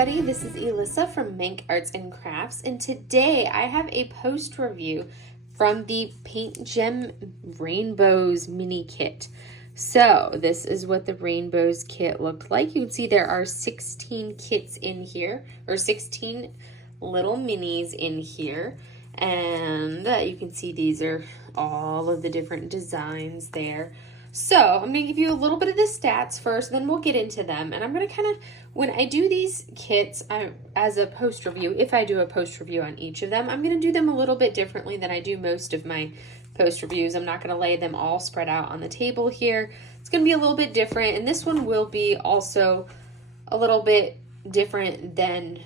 everybody, this is Elissa from Mank Arts and Crafts, and today I have a post review from the Paintgem Rainbows mini kit. So this is what the Rainbows kit looked like. You can see there are 16 kits in here, or 16 little minis in here, and you can see these are all of the different designs there. So I'm going to give you a little bit of the stats first, then we'll get into them. And I'm going to kind of, when I do these kits as a post review, if I do a post review on each of them, I'm going to do them a little bit differently than I do most of my post reviews. I'm not going to lay them all spread out on the table here. It's going to be a little bit different. And this one will be also a little bit different than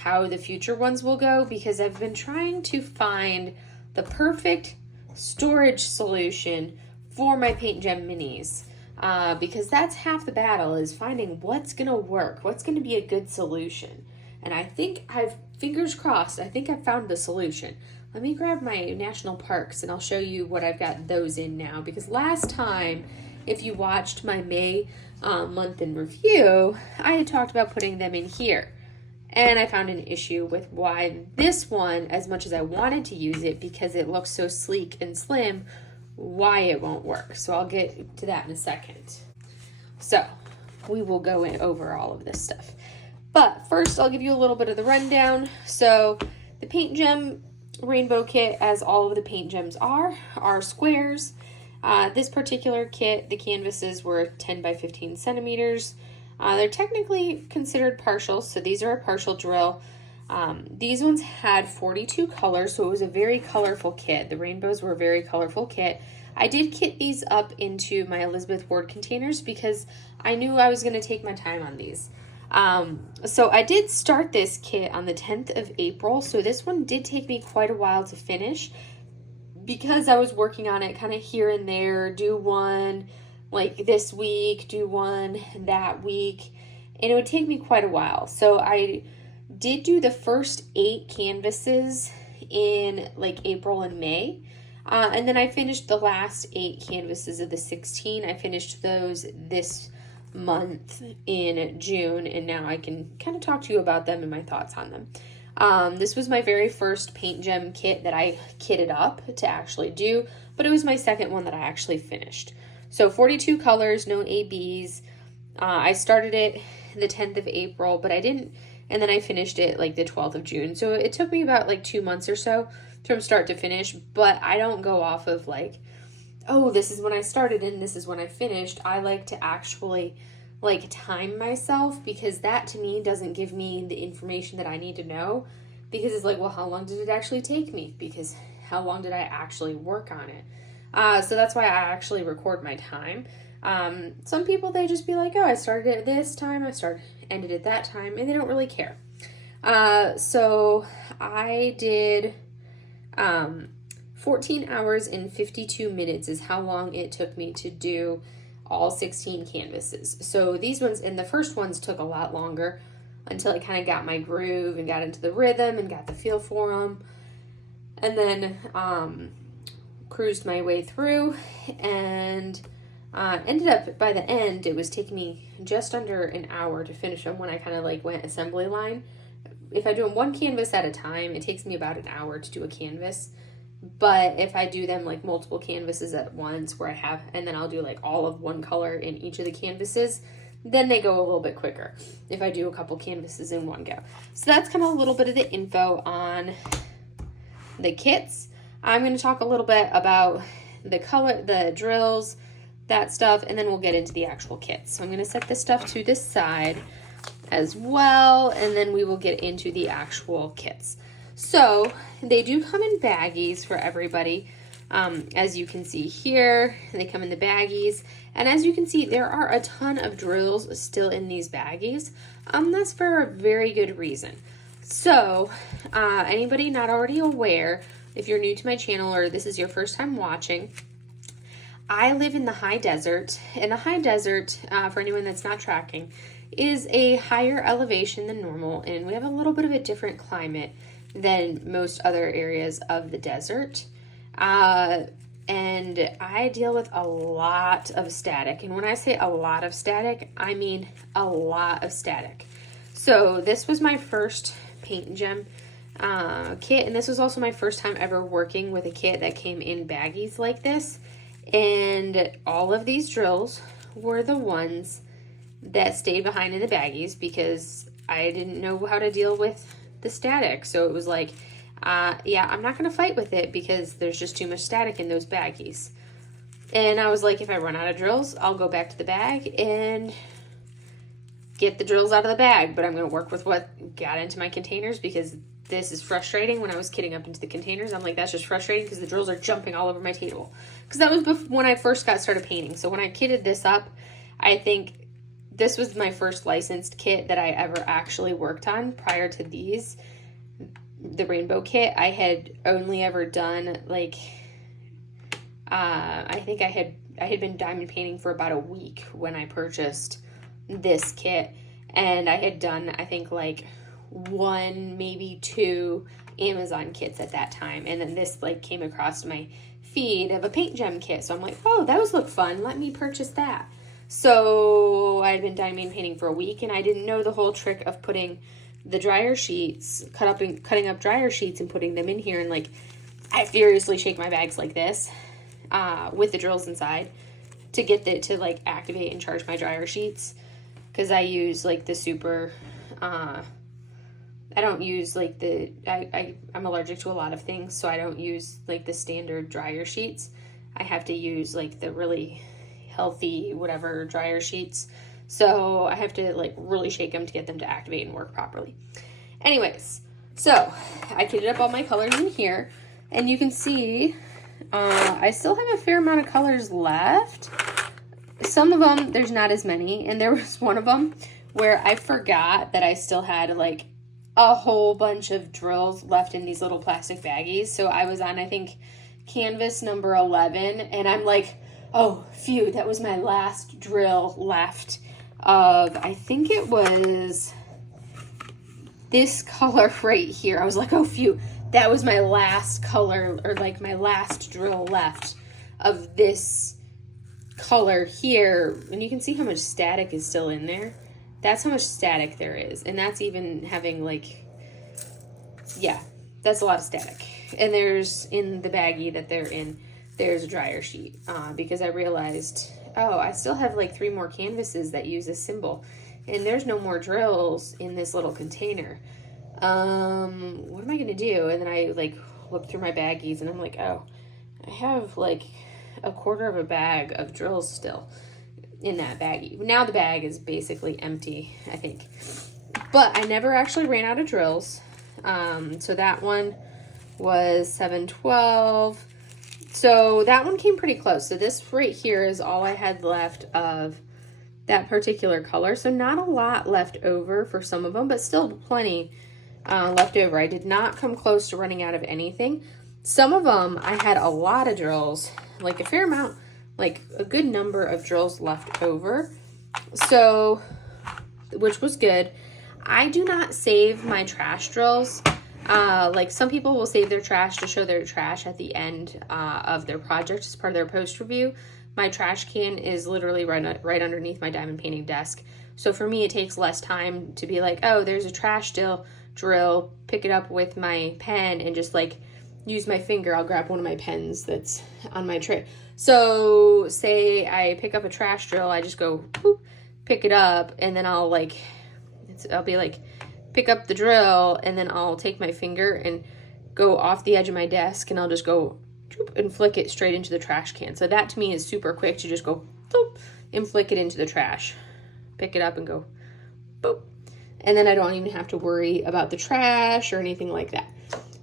how the future ones will go, because I've been trying to find the perfect storage solution for my Paintgem minis, because that's half the battle, is finding what's gonna work, what's gonna be a good solution. And I think fingers crossed, I think I've found the solution. Let me grab my national parks and I'll show you what I've got those in now, because last time, if you watched my May month in review, I had talked about putting them in here. And I found an issue with why this one, as much as I wanted to use it because it looks so sleek and slim, why it won't work. So I'll get to that in a second. So we will go over all of this stuff. But first I'll give you a little bit of the rundown. So the Paintgem Rainbow Kit, as all of the Paintgems are squares. This particular kit, the canvases were 10 by 15 centimeters. They're technically considered partials, so these are a partial drill. These ones had 42 colors, so it was a very colorful kit. The rainbows were a very colorful kit. I did kit these up into my Elizabeth Ward containers because I knew I was going to take my time on these. So I did start this kit on the 10th of April, so this one did take me quite a while to finish because I was working on it kind of here and there, do one like this week, do one that week, and it would take me quite a while. So I did do the first 8 canvases in like April and May, and then I finished the last 8 canvases of the 16. I finished those this month in June, and now I can kind of talk to you about them and my thoughts on them. This was my very first Paintgem kit that I kitted up to actually do, but it was my second one that I actually finished. So 42 colors, no ABs. I started it the 10th of April, but I didn't, and then I finished it like the 12th of June. So it took me about like 2 months or so from start to finish, but I don't go off of like, oh, this is when I started and this is when I finished. I like to actually like time myself, because that to me doesn't give me the information that I need to know, because it's like, well, how long did it actually take me? Because how long did I actually work on it? So that's why I actually record my time. Some people, they just be like, oh, I started at this time, ended at that time, and they don't really care. So I did 14 hours and 52 minutes is how long it took me to do all 16 canvases. So these ones, and the first ones took a lot longer until I kind of got my groove and got into the rhythm and got the feel for them. And then cruised my way through, and ended up by the end, it was taking me just under an hour to finish them when I kind of like went assembly line. If I do them one canvas at a time, it takes me about an hour to do a canvas. But if I do them like multiple canvases at once, where I have, and then I'll do like all of one color in each of the canvases, then they go a little bit quicker if I do a couple canvases in one go. So that's kind of a little bit of the info on the kits. I'm going to talk a little bit about the color, the drills, that stuff, and then we'll get into the actual kits. So I'm going to set this stuff to this side as well, and then we will get into the actual kits. So they do come in baggies for everybody. As you can see here, they come in the baggies, and as you can see, there are a ton of drills still in these baggies. That's for a very good reason. So anybody not already aware, if you're new to my channel or this is your first time watching, I live in the high desert, and the high desert, for anyone that's not tracking, is a higher elevation than normal, and we have a little bit of a different climate than most other areas of the desert. And I deal with a lot of static, and when I say a lot of static, I mean a lot of static. So this was my first Paintgem kit, and this was also my first time ever working with a kit that came in baggies like this. And all of these drills were the ones that stayed behind in the baggies because I didn't know how to deal with the static. So it was like, yeah, I'm not going to fight with it because there's just too much static in those baggies. And I was like, if I run out of drills, I'll go back to the bag and get the drills out of the bag. But I'm going to work with what got into my containers because this is frustrating. When I was kitting up into the containers, I'm like, that's just frustrating because the drills are jumping all over my table. Because that was when I first got started painting. So when I kitted this up, I think this was my first licensed kit that I ever actually worked on. Prior to these, the rainbow kit, I had only ever done like, I think I had been diamond painting for about a week when I purchased this kit. And I had done, I think, like 1, maybe 2 Amazon kits at that time. And then this like came across my feed of a Paintgem kit. So I'm like, oh, those look fun. Let me purchase that. So I had been diamond painting for a week, and I didn't know the whole trick of putting the dryer sheets, cutting up dryer sheets and putting them in here. And like, I furiously shake my bags like this with the drills inside to get to like activate and charge my dryer sheets. Because I use like the super, I don't use like I'm allergic to a lot of things, so I don't use like the standard dryer sheets. I have to use like the really healthy whatever dryer sheets. So I have to like really shake them to get them to activate and work properly. Anyways, so I kitted up all my colors in here, and you can see I still have a fair amount of colors left. Some of them, there's not as many, and there was one of them where I forgot that I still had like a whole bunch of drills left in these little plastic baggies. So I was on, I think, canvas number 11, and I'm like, oh, phew, that was my last drill left of, I think it was this color right here. I was like, oh, phew, that was my last color, or like my last drill left of this color here. And you can see how much static is still in there. That's how much static there is. And that's even having like, yeah, that's a lot of static. And there's, in the baggie that they're in, there's a dryer sheet because I realized, oh, I still have like 3 more canvases that use this symbol, and there's no more drills in this little container. What am I gonna do? And then I like look through my baggies, and I'm like, oh, I have like a quarter of a bag of drills still in that baggie. Now the bag is basically empty, I think, but I never actually ran out of drills. So that one was 712. So that one came pretty close. So this right here is all I had left of that particular color. So not a lot left over for some of them, but still plenty left over. I did not come close to running out of anything. Some of them I had a lot of drills, like a fair amount, like a good number of drills left over. So, which was good. I do not save my trash drills. Like some people will save their trash to show their trash at the end of their project as part of their post review. My trash can is literally right underneath my diamond painting desk. So for me, it takes less time to be like, oh, there's a trash drill, pick it up with my pen and just like use my finger. I'll grab one of my pens that's on my tray. So say I pick up a trash drill, I just go boop, pick it up, and then I'll be like, pick up the drill, and then I'll take my finger and go off the edge of my desk, and I'll just go and flick it straight into the trash can. So that to me is super quick to just go boop and flick it into the trash. Pick it up and go boop. And then I don't even have to worry about the trash or anything like that.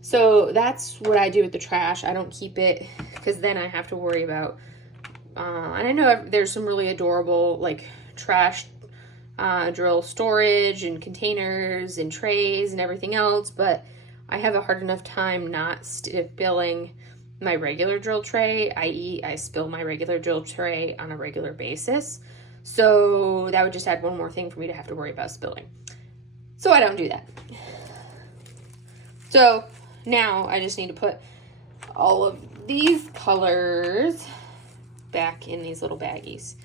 So that's what I do with the trash. I don't keep it because then I have to worry about, and I know there's some really adorable like trash drill storage and containers and trays and everything else, but I have a hard enough time not spilling my regular drill tray, i.e. I spill my regular drill tray on a regular basis. So that would just add one more thing for me to have to worry about spilling. So I don't do that. So now I just need to put all of these colors back in these little baggies.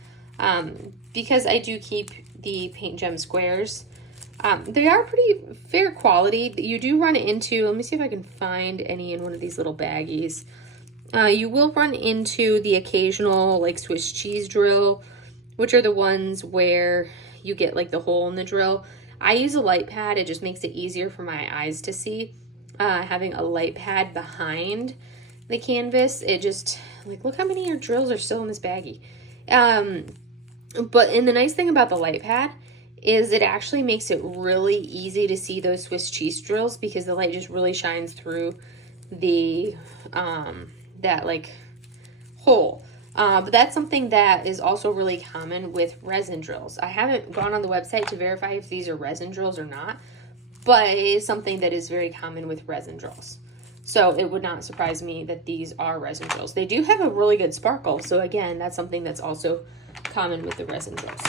Because I do keep the Paintgem squares, They are pretty fair quality. You do run into, let me see if I can find any in one of these little baggies. You will run into the occasional like Swiss cheese drill, which are the ones where you get like the hole in the drill. I use a light pad. It just makes it easier for my eyes to see. Having a light pad behind the canvas, it just, like, look how many drills are still in this baggie. But the nice thing about the light pad is it actually makes it really easy to see those Swiss cheese drills because the light just really shines through the, that like hole. But that's something that is also really common with resin drills. I haven't gone on the website to verify if these are resin drills or not, but it is something that is very common with resin drills. So it would not surprise me that these are resin drills. They do have a really good sparkle. So again, that's something that's also common with the resin drills.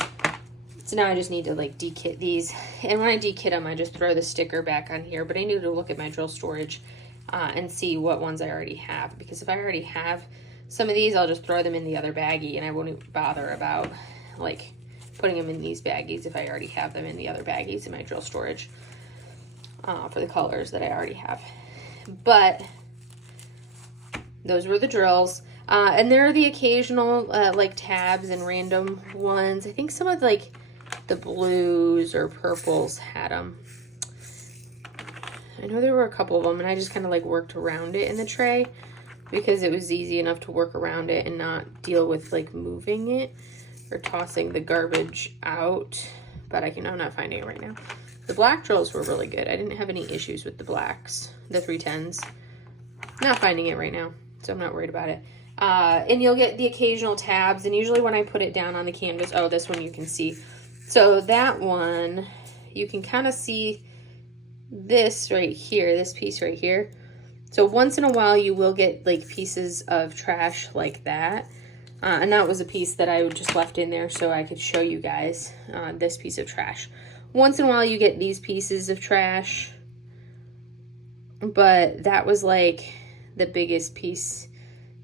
So now I just need to like dekit these. And when I dekit them, I just throw the sticker back on here. But I need to look at my drill storage and see what ones I already have. Because if I already have some of these, I'll just throw them in the other baggie. And I won't bother about like putting them in these baggies if I already have them in the other baggies in my drill storage for the colors that I already have. But those were the drills. And there are the occasional like tabs and random ones. I think some of like the blues or purples had them. I know there were a couple of them, and I just kind of like worked around it in the tray because it was easy enough to work around it and not deal with like moving it or tossing the garbage out. But I'm not finding it right now. The black drills were really good. I didn't have any issues with the blacks, the 310s. Not finding it right now, so I'm not worried about it. And you'll get the occasional tabs, and usually when I put it down on the canvas, oh, this one you can see. So that one, you can kind of see this right here, this piece right here. So once in a while you will get like pieces of trash like that. And that was a piece that I just left in there so I could show you guys this piece of trash. Once in a while you get these pieces of trash, but that was like the biggest piece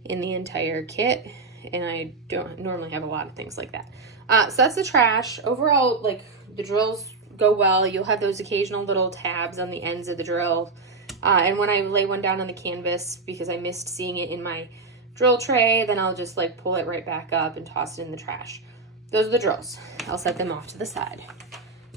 in the entire kit, and I don't normally have a lot of things like that. So that's the trash. Overall, like, the drills go well. You'll have those occasional little tabs on the ends of the drill. And when I lay one down on the canvas, because I missed seeing it in my drill tray, then I'll just like pull it right back up and toss it in the trash. Those are the drills. I'll set them off to the side.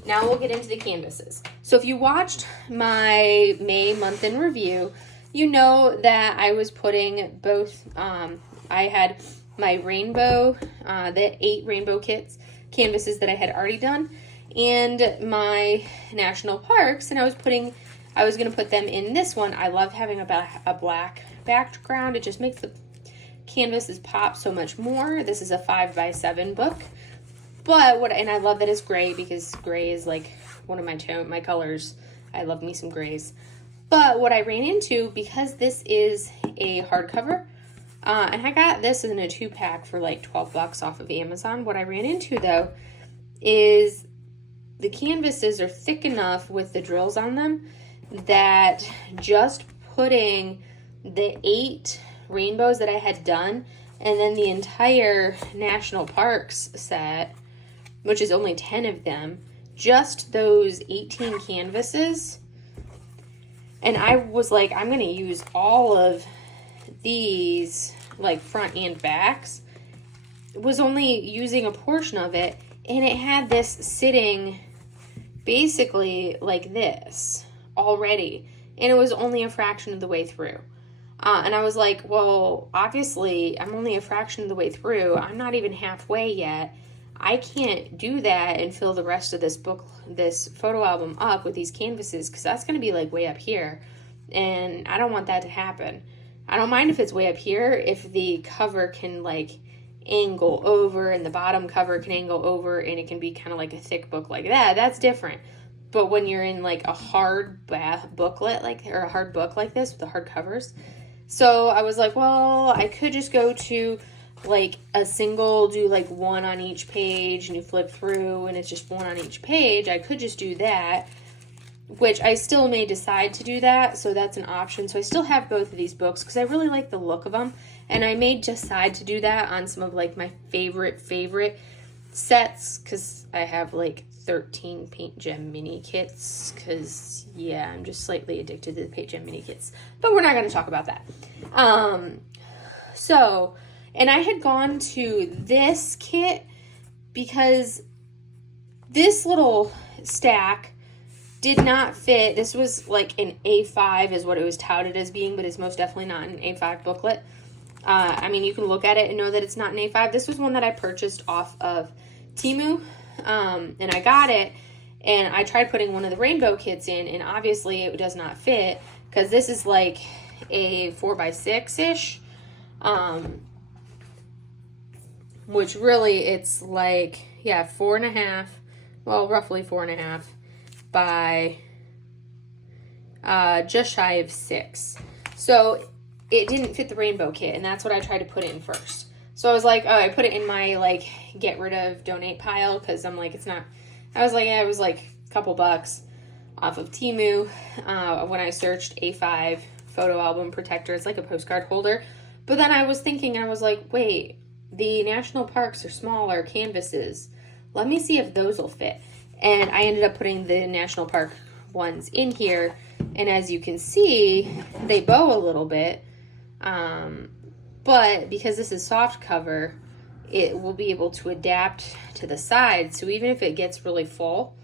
Now we'll get into the canvases. So if you watched my May month in review, you know that I was putting both, I had my rainbow, the 8 rainbow kits, canvases that I had already done, and my national parks, and I was going to put them in this one. I love having a black background. It just makes the canvases pop so much more. This is a 5x7 book. And I love that it's gray because gray is like one of my colors. I love me some grays. But what I ran into, because this is a hardcover, and I got this in a 2-pack for like $12 off of Amazon. What I ran into though is the canvases are thick enough with the drills on them that just putting the 8 rainbows that I had done and then the entire National Parks set, which is only 10 of them, just those 18 canvases. And I was like, I'm going to use all of these, like front and backs. Was only using a portion of it, and it had this sitting basically like this already. And it was only a fraction of the way through. And I was like, well, obviously, I'm only a fraction of the way through. I'm not even halfway yet. I can't do that and fill the rest of this book, this photo album up with these canvases, because that's going to be like way up here. And I don't want that to happen. I don't mind if it's way up here, if the cover can like angle over and the bottom cover can angle over and it can be kind of like a thick book like that. That's different. But when you're in like a hard booklet, or a hard book like this with the hard covers. So I was like, well, I could just go to like a single, do like one on each page, and you flip through and it's just one on each page. I could just do that, which I still may decide to do that. So that's an option. So I still have both of these books because I really like the look of them. And I may decide to do that on some of like my favorite sets because I have like 13 Paintgem mini kits because, yeah, I'm just slightly addicted to the Paintgem mini kits. But we're not going to talk about that. And I had gone to this kit because this little stack did not fit. This was like an A5 is what it was touted as being, but it's most definitely not an A5 booklet. I mean, you can look at it and know that it's not an A5. This was one that I purchased off of Temu, and I got it, and I tried putting one of the rainbow kits in, and obviously it does not fit, because this is like a 4x6-ish, which really it's like, yeah, 4.5, well, roughly 4.5 by just shy of 6. So it didn't fit the rainbow kit, and that's what I tried to put in first. So I was like, oh, I put it in my, like, get rid of, donate pile, because I'm like, it's not, I was like, yeah, it was like a couple bucks off of Temu when I searched A5 photo album protector. It's like a postcard holder. But then I was thinking, I was like, wait, the national parks are smaller canvases. Let me see if those will fit. And I ended up putting the national park ones in here, and as you can see, they bow a little bit. But because this is soft cover, it will be able to adapt to the sides. So even if it gets really full,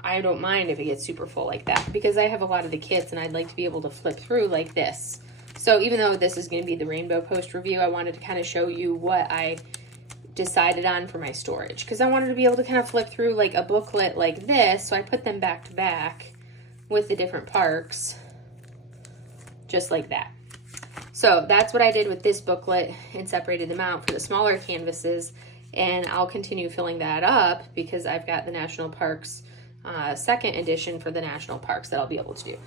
I don't mind if it gets super full like that, because I have a lot of the kits and I'd like to be able to flip through like this. So even though this is going to be the rainbow post review, I wanted to kind of show you what I decided on for my storage, because I wanted to be able to kind of flip through like a booklet like this. So I put them back to back with the different parks, just like that. So that's what I did with this booklet and separated them out for the smaller canvases, and I'll continue filling that up because I've got the National Parks second edition for the National Parks that I'll be able to do.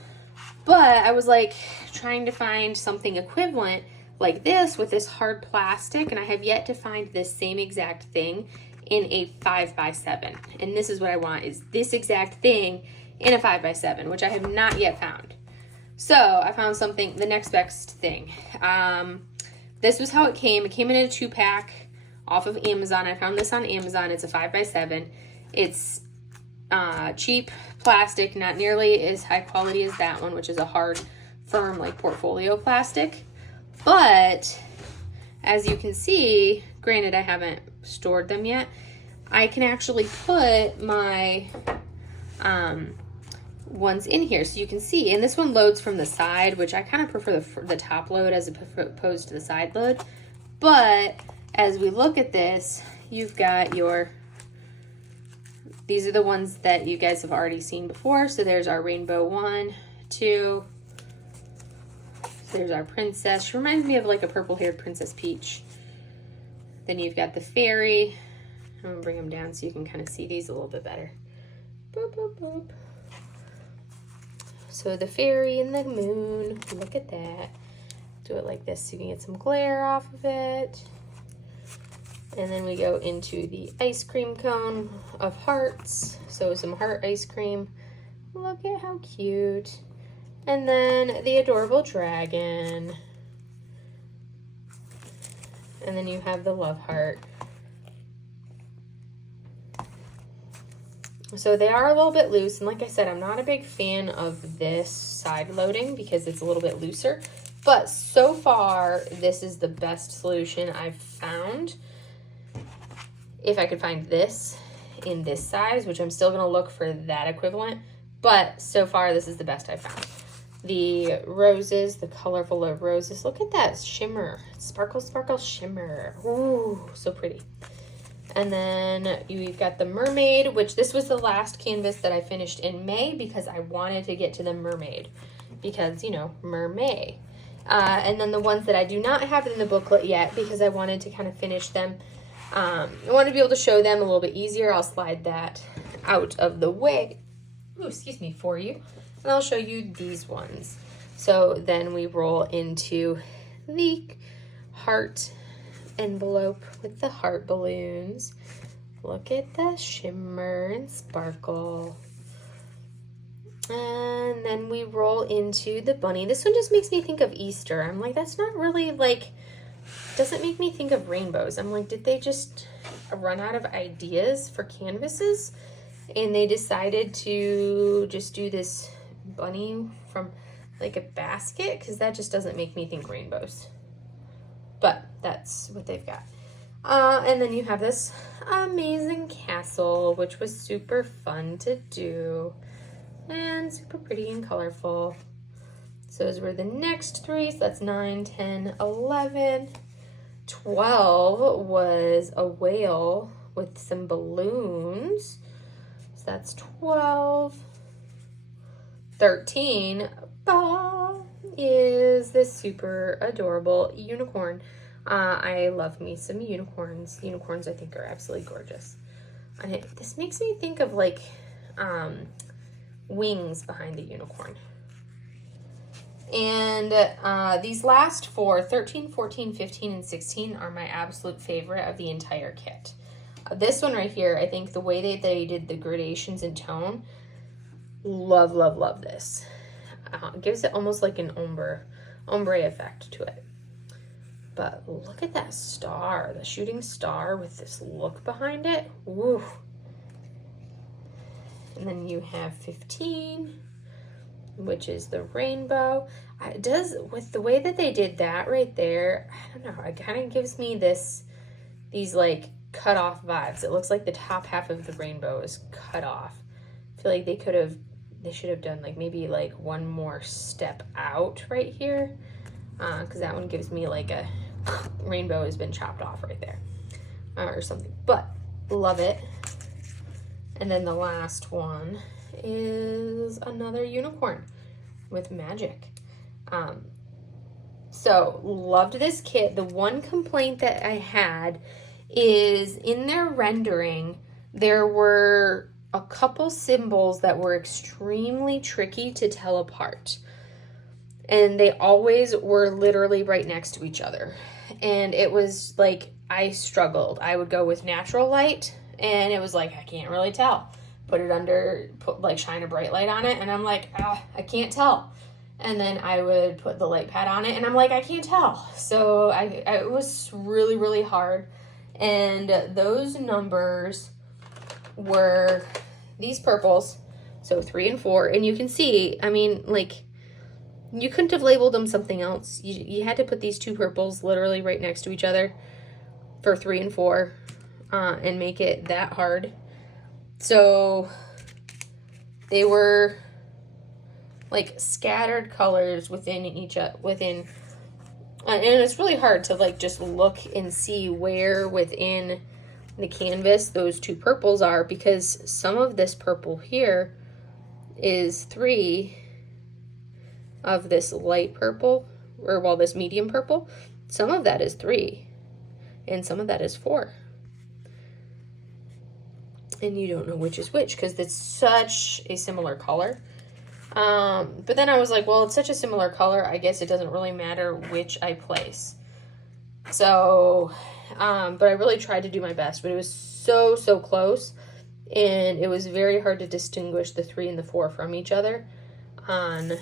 But I was like trying to find something equivalent like this with this hard plastic, and I have yet to find this same exact thing in a 5x7. And this is what I want, is this exact thing in a 5x7, which I have not yet found. So I found something, the next best thing. This was how it came. It came in a 2-pack off of Amazon. I found this on Amazon. It's a 5x7. It's cheap plastic, not nearly as high quality as that one, which is a hard, firm, like portfolio plastic. But as you can see, granted I haven't stored them yet, I can actually put my ones in here so you can see. And this one loads from the side, which I kind of prefer the top load as opposed to the side load. But as we look at this, you've got your, these are the ones that you guys have already seen before. So there's our rainbow 1, 2. There's our princess. She reminds me of like a purple-haired Princess Peach. Then you've got the fairy. I'm gonna bring them down so you can kind of see these a little bit better. Boop, boop, boop. So the fairy and the moon, look at that. Do it like this so you can get some glare off of it. And then we go into the ice cream cone of hearts. So some heart ice cream. Look at how cute. And then the adorable dragon. And then you have the love heart. So they are a little bit loose, and like I said, I'm not a big fan of this side loading because it's a little bit looser, but so far this is the best solution I've found. If I could find this in this size, which I'm still going to look for that equivalent, but so far this is the best I've found. The roses, the colorful of roses, look at that shimmer, sparkle, sparkle, shimmer. Ooh, so pretty. And then you've got the mermaid, which this was the last canvas that I finished in May because I wanted to get to the mermaid because, you know, mermaid. And then the ones that I do not have in the booklet yet because I wanted to kind of finish them. I want to be able to show them a little bit easier. I'll slide that out of the way. Ooh, excuse me, for you. And I'll show you these ones. So then we roll into the heart envelope with the heart balloons. Look at the shimmer and sparkle. And then we roll into the bunny. This one just makes me think of Easter. I'm like, that's not really like doesn't make me think of rainbows. I'm like, did they just run out of ideas for canvases? And they decided to just do this bunny from like a basket? Because that just doesn't make me think rainbows. But that's what they've got. And then you have this amazing castle, which was super fun to do. And super pretty and colorful. So those were the next 3. So that's 9, 10, 11. 12 was a whale with some balloons. So that's 12. 13 is this super adorable unicorn. I love me some unicorns. Unicorns I think are absolutely gorgeous. And this makes me think of like wings behind the unicorn. And these last 4, 13, 14, 15, and 16 are my absolute favorite of the entire kit. This one right here, I think the way they did the gradations in tone, love, love, love this. It gives it almost like an ombre effect to it. But look at that star, the shooting star with this look behind it. Woo. And then you have 15, which is the rainbow. It does, with the way that they did that right there, I don't know, it kind of gives me these like cut off vibes. It looks like the top half of the rainbow is cut off. I feel like they should have done like maybe like one more step out right here. Because that one gives me like a rainbow has been chopped off right there. Or something. But love it. And then the last one is another unicorn with magic. So loved this kit. The one complaint that I had is in their rendering, there were a couple symbols that were extremely tricky to tell apart. And they always were literally right next to each other. And it was like, I struggled. I would go with natural light, and it was like, I can't really tell. Shine a bright light on it, and I'm like, I can't tell. And then I would put the light pad on it, and I'm like, I can't tell. So it was really, really hard. And those numbers were these purples, so 3 and 4. And you can see, I mean, like, you couldn't have labeled them something else. You had to put these 2 purples literally right next to each other for 3 and 4 and make it that hard. So they were like scattered colors within and it's really hard to like just look and see where within the canvas those 2 purples are, because some of this purple here is 3 of this light purple, or this medium purple. Some of that is 3 and some of that is 4. And you don't know which is which because it's such a similar color. But then I was like, well, it's such a similar color, I guess it doesn't really matter which I place. So, but I really tried to do my best, but it was so close, and it was very hard to distinguish the 3 and the 4 from each other on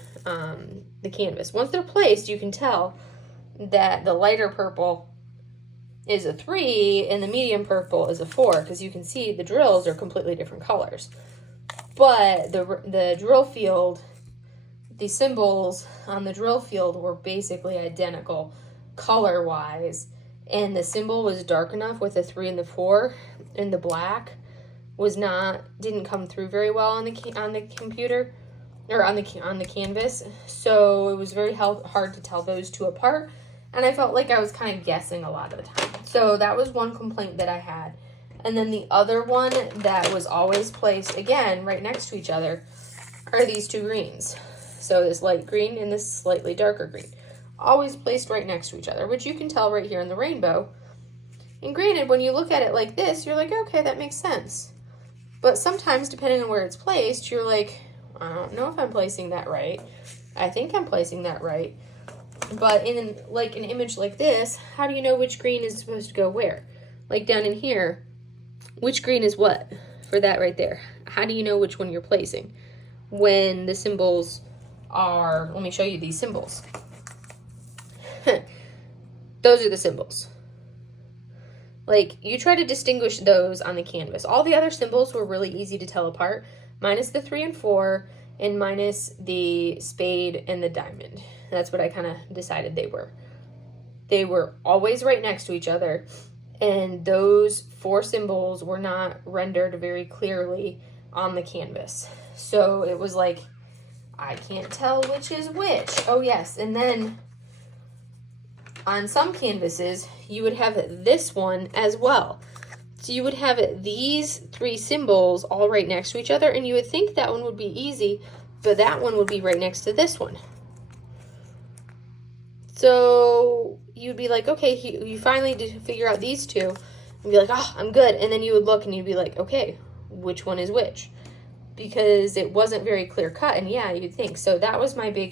the canvas. Once they're placed, you can tell that the lighter purple is a 3 and the medium purple is a 4, because you can see the drills are completely different colors. But the drill field, the symbols on the drill field were basically identical color-wise, and the symbol was dark enough with the 3 and the 4, and the black didn't come through very well on the computer, or on the canvas. So it was very hard to tell those 2 apart, and I felt like I was kind of guessing a lot of the time. So that was one complaint that I had. And then the other one that was always placed, again, right next to each other, are these 2 greens. So this light green and this slightly darker green. Always placed right next to each other, which you can tell right here in the rainbow. And granted, when you look at it like this, you're like, okay, that makes sense. But sometimes, depending on where it's placed, you're like, I don't know if I'm placing that right. I think I'm placing that right. But in like an image like this, how do you know which green is supposed to go where? Like down in here, which green is what for that right there? How do you know which one you're placing? When the symbols are, let me show you these symbols. those are the symbols. Like, you try to distinguish those on the canvas. All the other symbols were really easy to tell apart, minus the 3 and 4, and minus the spade and the diamond. That's what I kind of decided they were. They were always right next to each other, and those 4 symbols were not rendered very clearly on the canvas. So it was like, I can't tell which is which. Oh yes, and then on some canvases, you would have this one as well. So you would have these 3 symbols all right next to each other, and you would think that one would be easy, but that one would be right next to this one. So you'd be like, okay, you finally did figure out these 2, and be like, oh, I'm good. And then you would look and you'd be like, okay, which one is which? Because it wasn't very clear cut, and yeah, you'd think. So that was my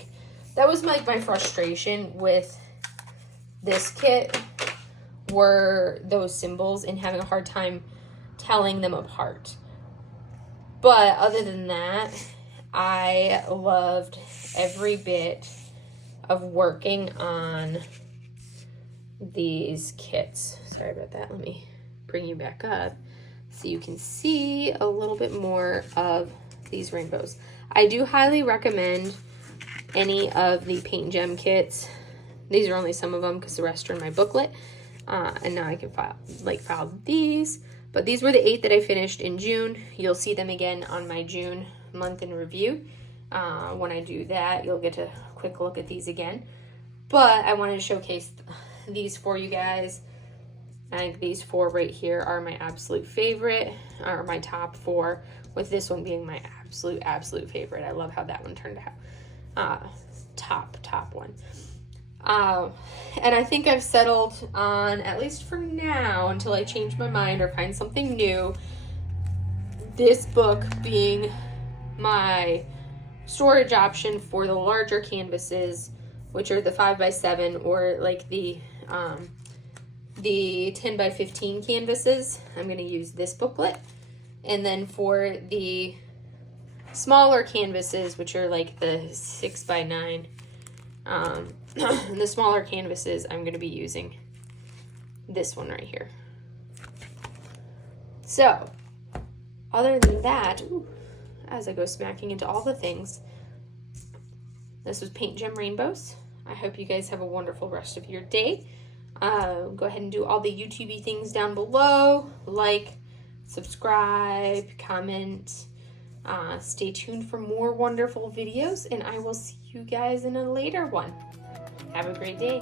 my frustration with this kit, were those symbols and having a hard time telling them apart. But other than that, I loved every bit of working on these kits. Sorry about that. Let me bring you back up so you can see a little bit more of these rainbows. I do highly recommend any of the Paintgem kits. These are only some of them because the rest are in my booklet. And now I can file these. But these were the 8 that I finished in June. You'll see them again on my June month in review. When I do that, you'll get a quick look at these again. But I wanted to showcase these for you guys. I think these 4 right here are my absolute favorite, or my top 4, with this one being my absolute favorite. I love how that one turned out. Top one. And I think I've settled on, at least for now, until I change my mind or find something new, this book being my storage option for the larger canvases, which are the 5x7 or like the 10x15 canvases. I'm going to use this booklet. And then for the smaller canvases, which are like the 6x9, the smaller canvases, I'm going to be using this one right here. So, other than that, as I go smacking into all the things, this was Paintgem Rainbows. I hope you guys have a wonderful rest of your day. Go ahead and do all the YouTube-y things down below. Like, subscribe, comment. Stay tuned for more wonderful videos, and I will see you guys in a later one. Have a great day.